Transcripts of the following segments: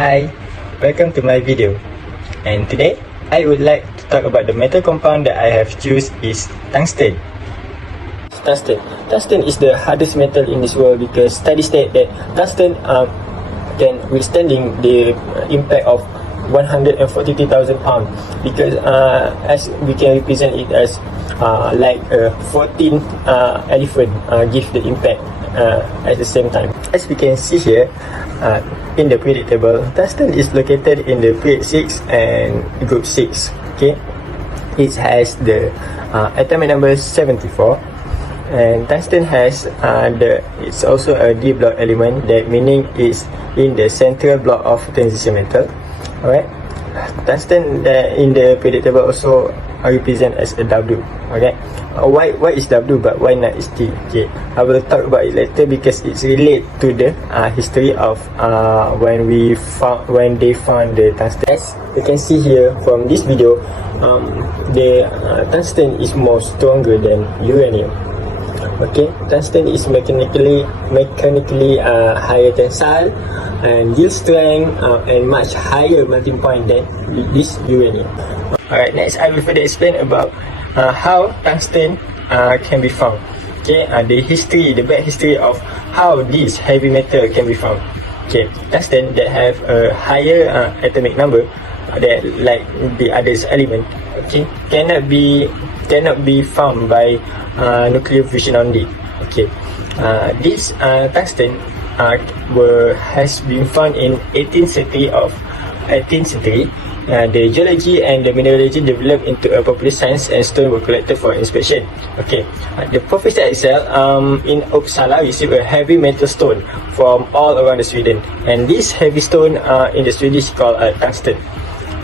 Hi, welcome to my video, and today I would like to talk about the metal compound that I have chosen is tungsten. Tungsten is the hardest metal in this world because studies state that tungsten can withstanding the impact of 142,000 pounds because as we can represent it as like a 14 elephant give the impact at the same time. As we can see here in the periodic table, tungsten is located in the period 6 and group 6. Okay, it has the atomic number 74, and tungsten has it's also a D block element, that meaning it's in the central block of transition metal. Alright, tungsten in the periodic table also represent as a W. Okay, why is W but why not is T? Okay, I will talk about it later because it's related to the history of when they found the tungsten. As you can see here from this video, the tungsten is more stronger than uranium. Okay, tungsten is mechanically higher tensile and yield strength and much higher melting point than this uranium. Alright, next I will further explain about how tungsten can be found. Okay, the back history of how this heavy metal can be found. Okay, tungsten that have a higher atomic number that like the other element, okay, cannot be found by nuclear fusion only. Okay, this tungsten has been found in 18th century. The geology and the mineralogy developed into a popular science, and stones were collected for inspection. Okay, the professor itself in Uppsala received a heavy metal stone from all around the Sweden, and this heavy stone in the Swedish called tungsten.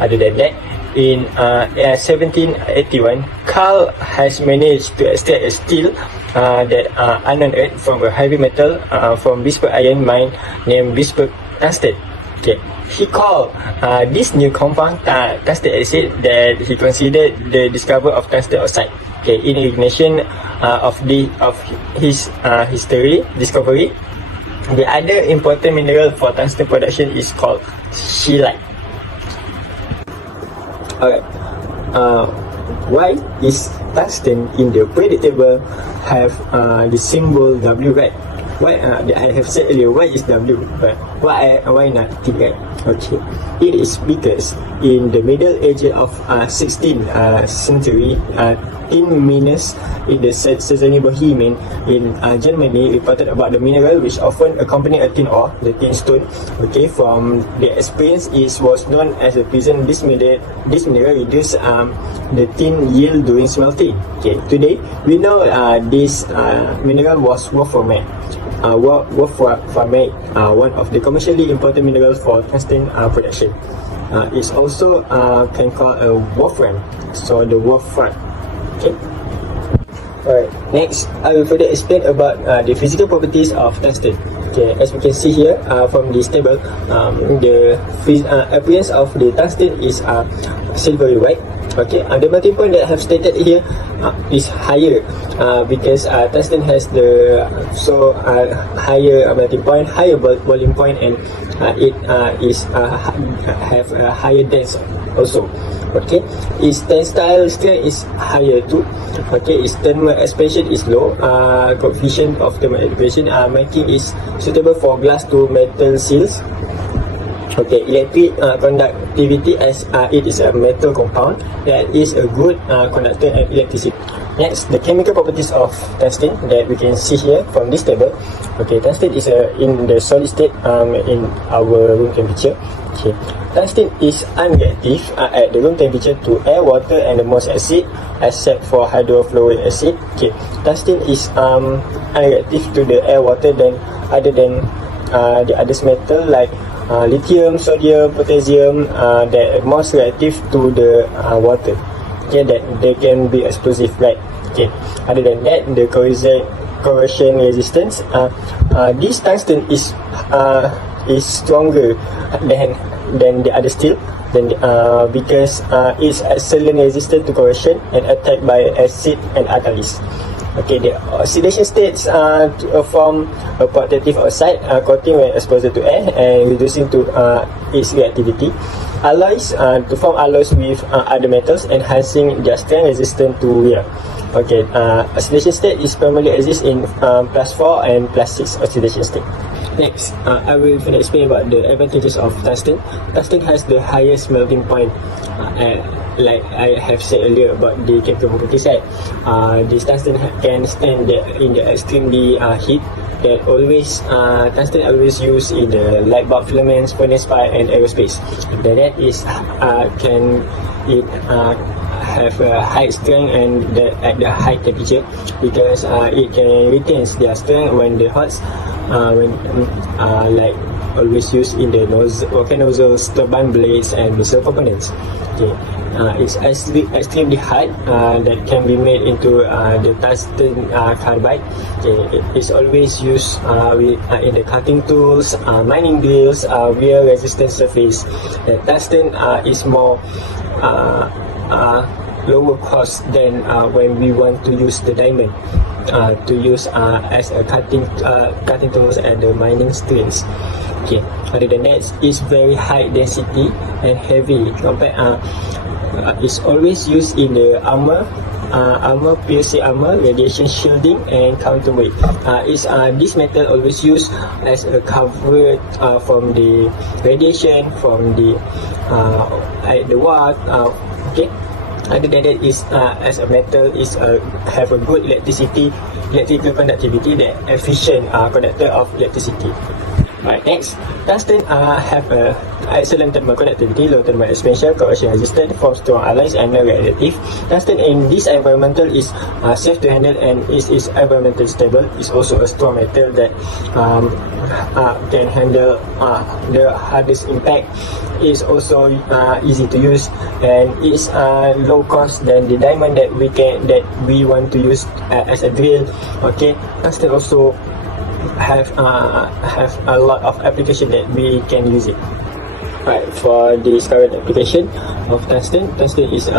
Other than that, in 1781, Carl has managed to extract a steel that unearthed from a heavy metal from Bisberg iron mine named Bisberg Tungsten. Okay, he called this new compound tungsten acid, that he considered the discovery of tungsten oxide. Okay, in recognition of his discovery. The other important mineral for tungsten production is called scheelite. Alright, why is tungsten in the periodic table have the symbol W, right? Why I have said earlier, why is W, but why not T, right? Okay, it is because in the middle age of 16th century, tin miners in the Saharudin Bohemian in Germany reported about the mineral which often accompany a tin ore, the tin stone. Okay, from the experience, it was known as the reason this mineral reduced the tin yield during smelting. Okay, today we know this mineral was wolframite. One of the commercially important minerals for tungsten production. It's also can call a wolfram, so the wolfram. Okay. Alright, next I will further explain about the physical properties of tungsten. Okay, as we can see here from this table, the appearance of the tungsten is silvery white. Okay, the melting point that I have stated here is higher because tungsten has the higher melting point, higher boiling point, and it have a higher dense also. Okay, its tensile strength is higher too. Okay, its thermal expansion is low. Coefficient of thermal expansion making it suitable for glass to metal seals. Okay, electric conductivity, as it is a metal compound that is a good conductor of electricity. Next, the chemical properties of tungsten that we can see here from this table. Okay, tungsten is in the solid state in our room temperature. Okay, tungsten is unreactive at the room temperature to air, water, and the most acid, except for hydrofluoric acid. Okay, tungsten is unreactive to the air, water, other than the other metal like lithium, sodium, potassium, that most reactive to the water. Okay, that they can be explosive, right? Okay, other than that, the corrosion resistance, this tungsten is stronger than the other steel, because it's excellent resistant to corrosion and attacked by acid and alkalis. Okay, the oxidation states form a protective oxide coating when exposed to air and reducing to its reactivity. Alloys to form alloys with other metals, enhancing their strength resistant to wear. Okay, oxidation state is primarily exists in +4 and +6 oxidation state. Next, I will explain about the advantages of tungsten. Tungsten has the highest melting point, like I have said earlier about the chemical properties. This tungsten can stand in the extremely heat that tungsten always used in the light bulb filaments, furnace pipe, and aerospace. That is have a high strength and at the high temperature, because it can retain their strength when the hot, like always used in the rocket nozzles, turbine blades, and missile components. Okay. It's extremely hard that can be made into the tungsten carbide. Okay. It's always used in the cutting tools, mining drills, wear resistant surface. The tungsten is more lower cost than when we want to use the diamond to use as a cutting tools and the mining streams. Okay. Other than that, it's very high density and heavy. It's always used in the armor, PLC armor, radiation shielding, and counterweight. This metal always used as a cover from the radiation, from the war. Okay. Other than that, is as a metal is have a good electrical conductivity, that efficient conductor of electricity. Right, next, tungsten have a excellent thermal conductivity, low thermal expansion, corrosion resistant, form strong alloys, and non-reactive. Tungsten in this environmental is safe to handle and is environmentally stable. It's also a strong metal that can handle the hardest impact. Is also easy to use, and is low cost than the diamond that we want to use as a drill. Okay, tungsten also have a lot of application that we can use it. Right, for this current application of tungsten is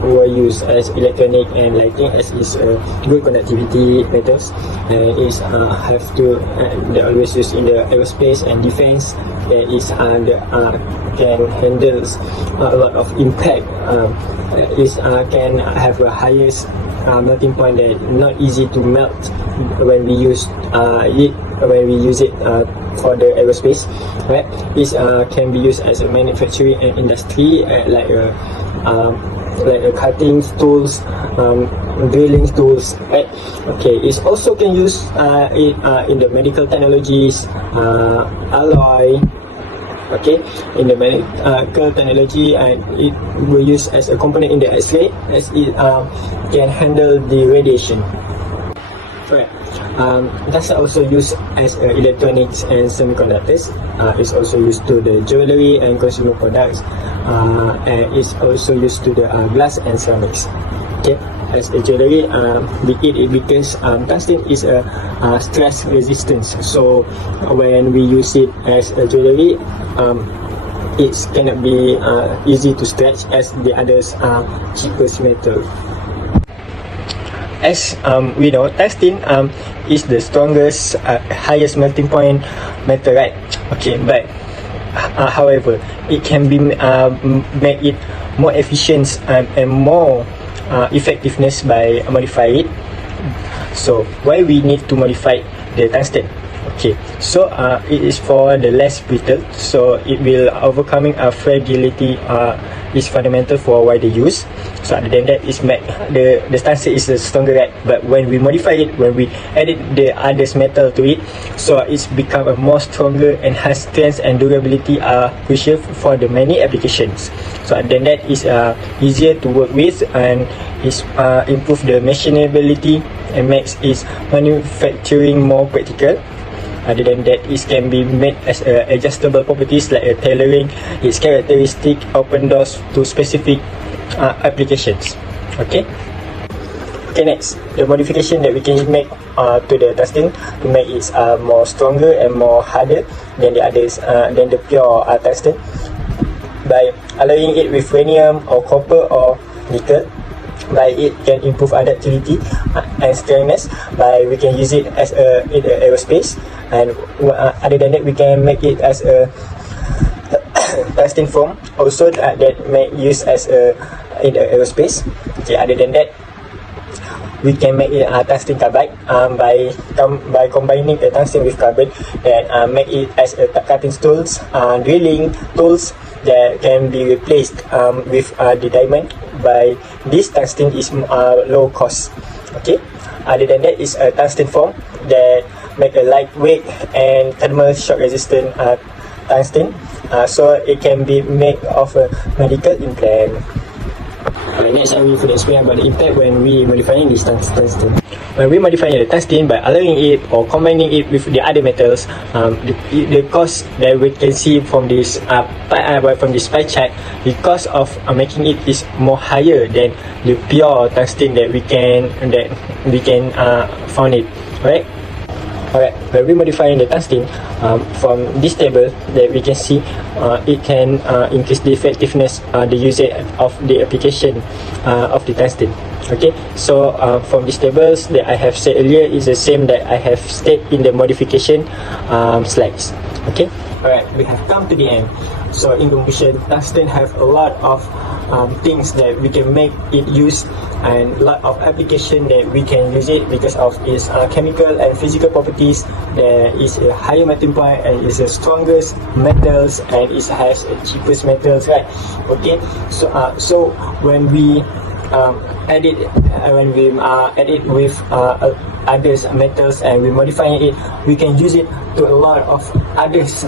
were used as electronic and lighting, as is good conductivity metals, and is they always used in the aerospace and defense. There is can handle a lot of impact. Can have a highest melting point that not easy to melt when we use it for the aerospace. Right, this can be used as a manufacturing industry, like a cutting tools, drilling tools. Right, okay, it also can use in the medical technologies, alloy. Okay, in the medical technology, and it will use as a component in the X-ray, as it can handle the radiation. Correct. That's also used as electronics and semiconductors. It's also used to the jewelry and consumer products, and it's also used to the glass and ceramics. Okay, as a jewelry, because tungsten is a stress resistance. So when we use it as a jewelry, it cannot be easy to stretch as the others cheapest metal. As we know, tungsten is the strongest, highest melting point metal, right? Okay, but however, it can be make it more efficient and more effectiveness by modify it. So why we need to modify the tungsten? Okay, so it is for the less brittle, so it will overcoming fragility is fundamental for wider use. So other than that, is make the tungsten is the stronger, right? But when we modify it, when we added the others metal to it, so it's become a more stronger, and has strength and durability are crucial for the many applications. So other than that, is easier to work with, and is improve the machinability and makes its manufacturing more practical. Other than that, it can be made as adjustable properties, like tailoring its characteristic, open doors to specific applications. Okay. Okay, next, the modification that we can make to the tungsten to make it more stronger and more harder than the others, than the pure tungsten, by alloying it with uranium or copper or nickel. By it can improve adaptivity and strengthness by we can use it as in aerospace, and other than that we can make it as a tungsten foam also that may use as in aerospace. Okay, other than that we can make it tungsten carbide by combining the tungsten with carbon, that make it as a cutting tools, drilling tools that can be replaced with the diamond. By this tungsten is low cost. Okay, other than that is a tungsten foam that make a lightweight and thermal shock resistant tungsten, so it can be made of a medical implant. Alright, next I will explain about the impact when we modifying this tungsten. When we modify the tungsten by alloying it or combining it with the other metals, the cost that we can see from this pie chart, the cost of making it is more higher than the pure tungsten that we can found it, right? Alright, when we modifying the tungsten, from this table that we can see, it can increase the effectiveness, the usage of the application of the tungsten. Okay, so from these tables that I have said earlier is the same that I have stated in the modification slides. Okay, alright, we have come to the end. So in conclusion, tungsten have a lot of things that we can make it use, and a lot of application that we can use it because of its chemical and physical properties. There is a higher melting point and is the strongest metals, and it has the cheapest metals, right? Okay, so when we add it with others metals and we modify it, we can use it to a lot of others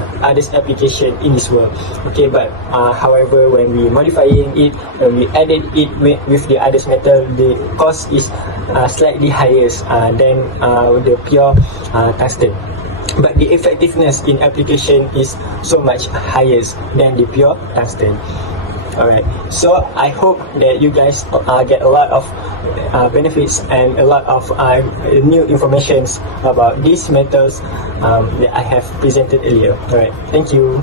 application in this world. Okay, but however, when we modifying it, when we added it with the others metal, the cost is slightly higher than the pure tungsten. But the effectiveness in application is so much higher than the pure tungsten. Alright, so I hope that you guys get a lot of benefits and a lot of new informations about these metals that I have presented earlier. Alright, thank you.